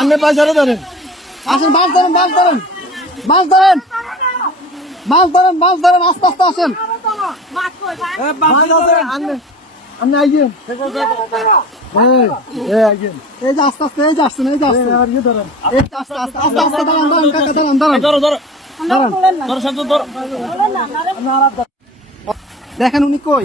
আপনি পয়সাটা ধরেন। আসেন মাছ ধরেন মাছ ধরেন। মাছ ধরেন। মাছ ধরেন মাছ ধরেন আস্তে আস্তে আসেন। আপনি আইয়েন। এই, যে আস্তে আস্তে এই যে আসছেন এই যে আসছেন। আর ইয়ে ধরেন। এই যে আস্তে আস্তে আস্তে আস্তে দাঁড়ান দাঁড়ান কাকা দাঁড়ান দাঁড়ান ধরো ধরো। দাঁড়ান ধরো শান্ত ধরো। দেখেন উনি কই?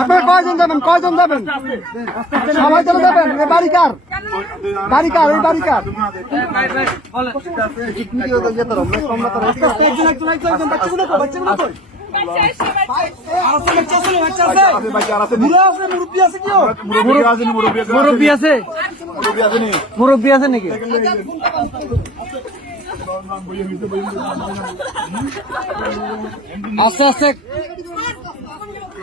আপনারা কয়জন যাবেন কয়জন যাবেন সবাই চলে যাবেন? এই বাড়ি কার? বাড়ি কার? বাড়ি আছে? মুরব্বী আছে নাকি? আস্তে আস্তে।